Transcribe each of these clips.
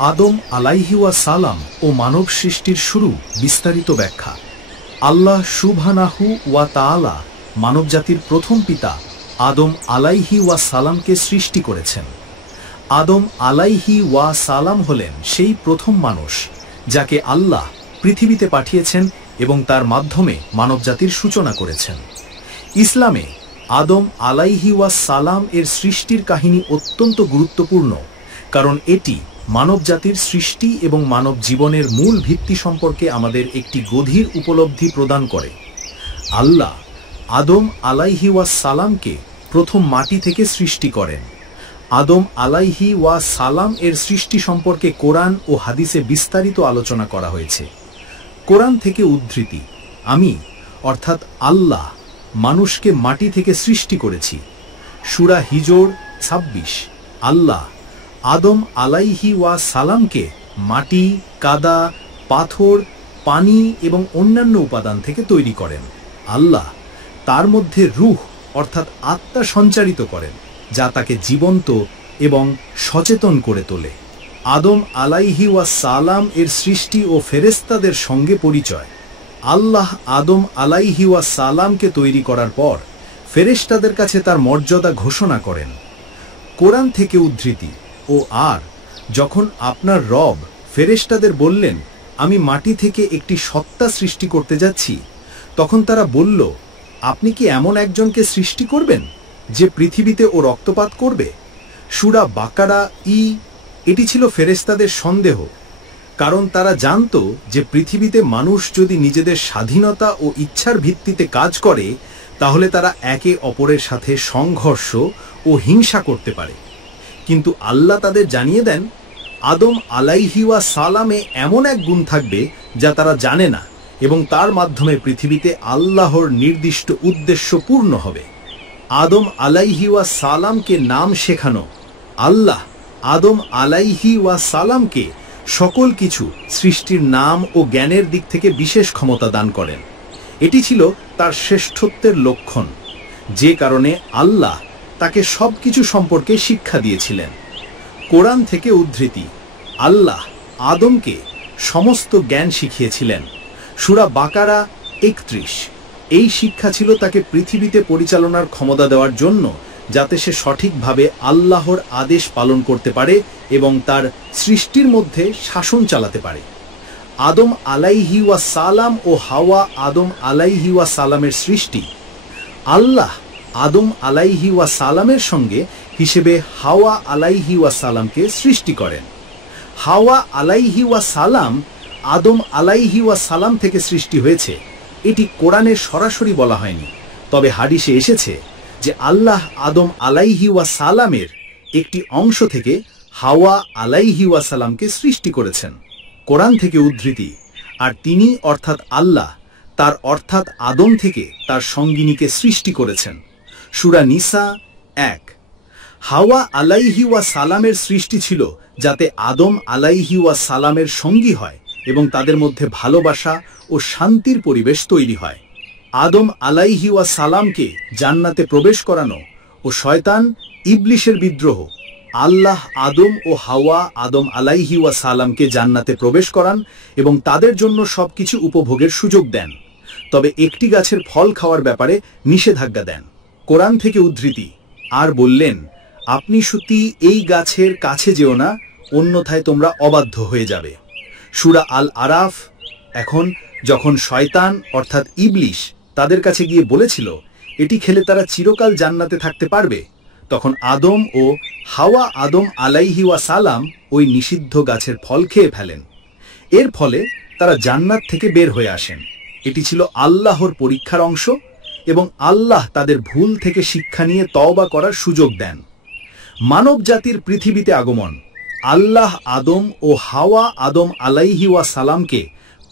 আদম আলাইহি ওয়াসালাম ও মানব সৃষ্টির শুরু বিস্তারিত ব্যাখ্যা। আল্লাহ সুবহানাহু ওয়া তাআলা মানবজাতির প্রথম পিতা আদম আলাইহি ওয়াসালামকে সৃষ্টি করেছেন। আদম আলাইহি ওয়াসালাম হলেন সেই প্রথম মানুষ যাকে আল্লাহ পৃথিবীতে পাঠিয়েছেন এবং তার মাধ্যমে মানবজাতির সূচনা করেছেন। ইসলামে আদম আলাইহি ওয়াসালাম এর সৃষ্টির কাহিনী অত্যন্ত গুরুত্বপূর্ণ, কারণ এটি মানবজাতির সৃষ্টি এবং মানব জীবনের মূল ভিত্তি সম্পর্কে আমাদের একটি গভীর উপলব্ধি প্রদান করে। আল্লাহ আদম আলাইহি ওয়াসালামকে প্রথম মাটি থেকে সৃষ্টি করেন। আদম আলাইহি ওয়াসালাম এর সৃষ্টি সম্পর্কে কোরআন ও হাদিসে বিস্তারিত আলোচনা করা হয়েছে। কোরআন থেকে উদ্ধৃতি: আমি অর্থাৎ আল্লাহ মানুষকে মাটি থেকে সৃষ্টি করেছি। সূরা হিজর 26। আল্লাহ আদম আলাইহি ওয়াসালামকে মাটি, কাদা, পাথর, পানি এবং অন্যান্য উপাদান থেকে তৈরি করেন। আল্লাহ তার মধ্যে রূহ অর্থাৎ আত্মা সঞ্চারিত করেন, যা তাকে জীবন্ত এবং সচেতন করে তোলে। আদম আলাইহি ওয়াসালাম এর সৃষ্টি ও ফেরেশতাদের সঙ্গে পরিচয়। আল্লাহ আদম আলাইহি ওয়াসালামকে তৈরি করার পর ফেরেশতাদের কাছে তার মর্যাদা ঘোষণা করেন। কোরআন থেকে উদ্ধৃতি: ও আর যখন আপনার রব ফেরেশতাদের বললেন, আমি মাটি থেকে একটি সত্তা সৃষ্টি করতে যাচ্ছি, তখন তারা বলল, আপনি কি এমন একজনকে সৃষ্টি করবেন যে পৃথিবীতে ও রক্তপাত করবে? সূরা বাকারা এটি ছিল ফেরেশতাদের সন্দেহ, কারণ তারা জানত যে পৃথিবীতে মানুষ যদি নিজেদের স্বাধীনতা ও ইচ্ছার ভিত্তিতে কাজ করে, তাহলে তারা একে অপরের সাথে সংঘর্ষ ও হিংসা করতে পারে। কিন্তু আল্লাহ তাদের জানিয়ে দেন, আদম আলাইহি ওয়াসালামে এমন এক গুণ থাকবে যা তারা জানে না, এবং তার মাধ্যমে পৃথিবীতে আল্লাহর নির্দিষ্ট উদ্দেশ্য পূর্ণ হবে। আদম আলাইহি ওয়াসালামকে নাম শেখানো। আল্লাহ আদম আলাইহি ওয়াসালামকে সকল কিছু সৃষ্টির নাম ও জ্ঞানের দিক থেকে বিশেষ ক্ষমতা দান করেন। এটি ছিল তার শ্রেষ্ঠত্বের লক্ষণ, যে কারণে আল্লাহ তাকে সবকিছু সম্পর্কে শিক্ষা দিয়েছিলেন। কোরআন থেকে উদ্ধৃতি: আল্লাহ আদমকে সমস্ত জ্ঞান শিখিয়েছিলেন। সূরা বাকারা 31। এই শিক্ষা ছিল তাকে পৃথিবীতে পরিচালনার ক্ষমতা দেওয়ার জন্য, যাতে সে সঠিকভাবে আল্লাহর আদেশ পালন করতে পারে এবং তার সৃষ্টির মধ্যে শাসন চালাতে পারে। আদম আলাইহি ওয়াসালাম ও হাওয়া আদম আলাইহি ওয়াসালামের সৃষ্টি। আল্লাহ আদম আলাইহি ওয়াসালামের সঙ্গে হিসেবে হাওয়া আলাইহি ওয়াসালামকে সৃষ্টি করেন। হাওয়া আলাইহি ওয়াসালাম আদম আলাইহি ওয়াসালাম থেকে সৃষ্টি হয়েছে, এটি কোরআনে সরাসরি বলা হয়নি, তবে হাদিসে এসেছে যে আল্লাহ আদম আলাইহি ওয়াসালামের একটি অংশ থেকে হাওয়া আলাইহি ওয়াসালামকে সৃষ্টি করেছেন। কোরআন থেকে উদ্ধৃতি: আর তিনি অর্থাৎ আল্লাহ তার অর্থাৎ আদম থেকে তার সঙ্গিনীকে সৃষ্টি করেছেন। সূরা নিসা 1। হাওয়া আলাইহি ওয়াসালামের সৃষ্টি ছিল যাতে আদম আলাইহি ওয়াসালামের সঙ্গী হয় এবং তাদের মধ্যে ভালোবাসা ও শান্তির পরিবেশ তৈরি হয়। আদম আলাইহি ওয়াসালামকে জান্নাতে প্রবেশ করানো ও শয়তান ইবলিশের বিদ্রোহ। আল্লাহ আদম ও হাওয়া আদম আলাইহি ওয়াসালামকে জান্নাতে প্রবেশ করান এবং তাদের জন্য সবকিছু উপভোগের সুযোগ দেন, তবে একটি গাছের ফল খাওয়ার ব্যাপারে নিষেধাজ্ঞা দেন। কোরআন থেকে উদ্ধৃতি: আর বললেন, আপনি সত্যি এই গাছের কাছে যেও না, অন্যথায় তোমরা অবাধ্য হয়ে যাবে। সূরা আল আরাফ। এখন যখন শয়তান অর্থাৎ ইবলিশ তাদের কাছে গিয়ে বলেছিল এটি খেলে তারা চিরকাল জান্নাতে থাকতে পারবে, তখন আদম ও হাওয়া আদম আলাইহি ওয়াসালাম ওই নিষিদ্ধ গাছের ফল খেয়ে ফেলেন। এর ফলে তারা জান্নাত থেকে বের হয়ে আসেন। এটি ছিল আল্লাহর পরীক্ষার অংশ এবং আল্লাহ তাদের ভুল থেকে শিক্ষা নিয়ে তওবা করার সুযোগ দেন। মানব জাতির পৃথিবীতে আগমন। আল্লাহ আদম ও হাওয়া আদম আলাইহি ওয়াসালামকে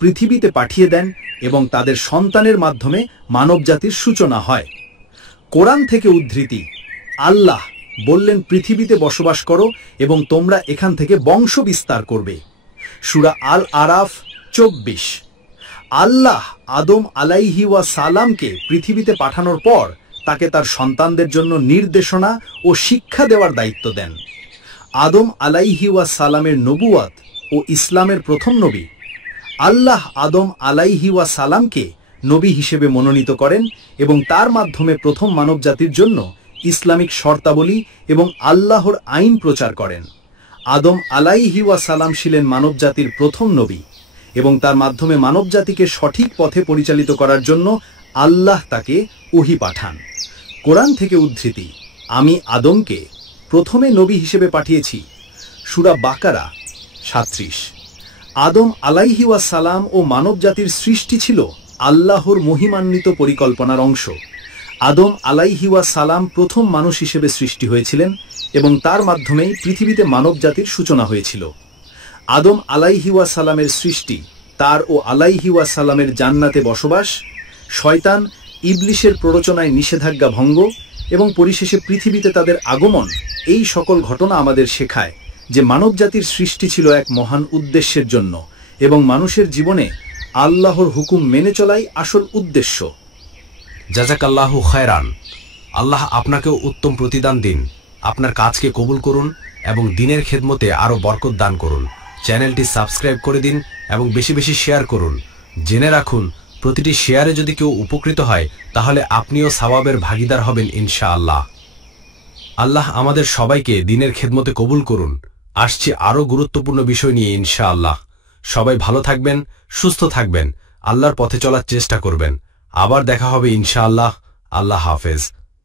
পৃথিবীতে পাঠিয়ে দেন এবং তাদের সন্তানের মাধ্যমে মানব জাতির সূচনা হয়। কোরআন থেকে উদ্ধৃতি: আল্লাহ বললেন, পৃথিবীতে বসবাস করো এবং তোমরা এখান থেকে বংশ বিস্তার করবে। সূরা আল আরাফ 24। আল্লাহ আদম আলাইহি ওয়াসালামকে পৃথিবীতে পাঠানোর পর তাকে তার সন্তানদের জন্য নির্দেশনা ও শিক্ষা দেওয়ার দায়িত্ব দেন। আদম আলাইহি ওয়া সালামের নবুয়াত ও ইসলামের প্রথম নবী। আল্লাহ আদম আলাইহি ওয়া সালামকে নবী হিসেবে মনোনীত করেন এবং তার মাধ্যমে প্রথম মানবজাতির জন্য ইসলামিক শর্তাবলী এবং আল্লাহর আইন প্রচার করেন। আদম আলাইহি ওয়া সালাম ছিলেন মানবজাতির প্রথম নবী এবং তার মাধ্যমে মানবজাতিকে সঠিক পথে পরিচালিত করার জন্য আল্লাহ তাকে ওহী পাঠান। কোরআন থেকে উদ্ধৃতি, আমি আদমকে প্রথমে নবী হিসেবে পাঠিয়েছি। সূরা বাকারা 37। আদম আলাইহি ওয়া সালাম ও মানবজাতির সৃষ্টি ছিল আল্লাহর মহিমান্বিত পরিকল্পনার অংশ। আদম আলাইহি ওয়া সালাম প্রথম মানুষ হিসেবে সৃষ্টি হয়েছিলেন এবং তার মাধ্যমেই পৃথিবীতে মানবজাতির সূচনা হয়েছিল। আদম আলাইহি ওয়া সালামের সৃষ্টি, তার ও আলাইহি ওয়া সালামের জান্নাতে বসবাস, শয়তান ইবলিশের প্ররোচনায় নিষেধাজ্ঞা ভঙ্গ এবং পরিশেষে পৃথিবীতে তাদের আগমন, এই সকল ঘটনা আমাদের শেখায় যে মানবজাতির সৃষ্টি ছিল এক মহান উদ্দেশ্যের জন্য এবং মানুষের জীবনে আল্লাহর হুকুম মেনে চলাই আসল উদ্দেশ্য। জাযাকাল্লাহু খায়রান। আল্লাহ আপনাকেও উত্তম প্রতিদান দিন। আপনার কাজকে কবুল করুন এবং দিনের খেদমতে আরও বরকত দান করুন। চ্যানেলটি সাবস্ক্রাইব করে দিন এবং বেশি বেশি শেয়ার করুন। জেনে রাখুন, প্রতিটি শেয়ারে যদি কেউ উপকৃত হয় তাহলে আপনিও সওয়াবের ভাগিদার হবেন ইনশাআল্লাহ। আল্লাহ আমাদের সবাইকে দিনের খেদমতে কবুল করুন। আসছি আরও গুরুত্বপূর্ণ বিষয় নিয়ে ইনশাআল্লাহ। সবাই ভালো থাকবেন, সুস্থ থাকবেন, আল্লাহর পথে চলার চেষ্টা করবেন। আবার দেখা হবে ইনশাআল্লাহ। আল্লাহ হাফেজ।